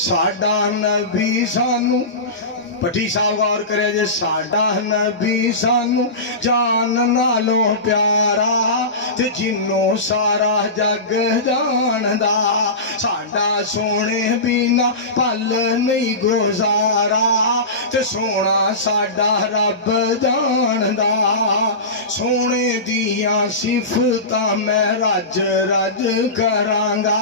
साडा नबी सानू पट्टी साहब गौर करे जे साडा नबी सानू जान नालों प्यारा ते जिन्नो सारा जग जानदा साडा सोने बिना पल नहीं गुजारा ते सोना साडा रब जानदा सोने दिया सिफतां मैं रज रज करांगा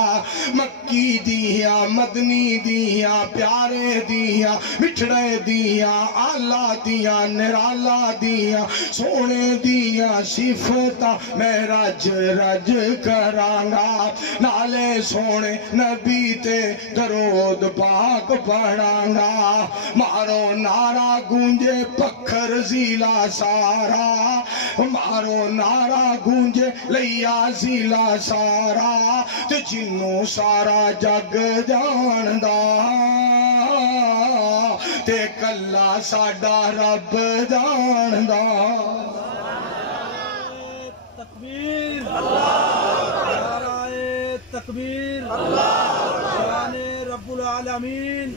मक्की दिया मदनी दिया प्यारे दिया मिठड़े दिया आला दिया निराला दिया सोने दिया सिफतां मैं रज रज करांगा नाले सोने नबी ते दरूद पाक पढ़ांगा मारो नारा गूंजे पत्थर जिला सारा मारो नारा गूंजे लैया जिला सारा ते जिन्नू सारा जग जानदा ते कल्ला साडा रब जानदा तकबीर नाराए तकबीर शान रब्बुल आलमीन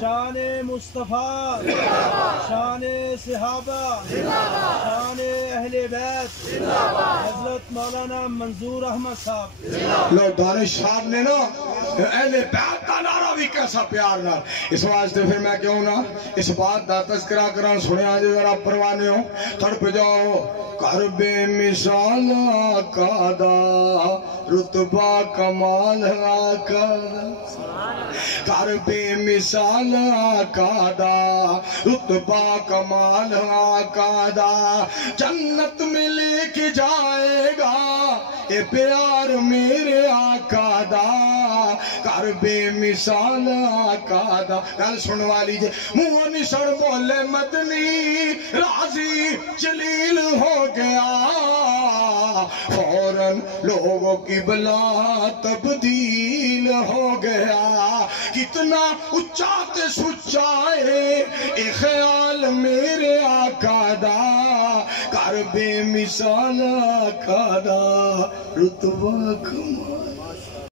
शान मुस्तफा शान सहाबा शान अहले बैत हजरत मौलाना मंजूर अहमद साहब लो दानिश साहब ने ना अहले बैत का नारा भी कैसा प्यार ना इस वास्ते फिर मैं क्यों ना इस बात का तस्करा करा सुनिया जे जरा परवाने हो तड़प जाओ कर बेमिसाल आकादा रुतबा कमाल आकादा कर बेमिसाल आकादा रुतबा कमाल आकादा जन्नत में लेके जाएगा ये प्यार मेरे आकादा कर बेमिसाल आकादा गल सुन वाली जे मुंह निसड़ बोले मदनी राजी जलील हो गया फौरन लोगों की बला तब्दील हो गया कितना उच्चा ते सुच्चा है ए ख्याल मेरे आकादा कर बेमिसाल आकादा रुतबा कमाल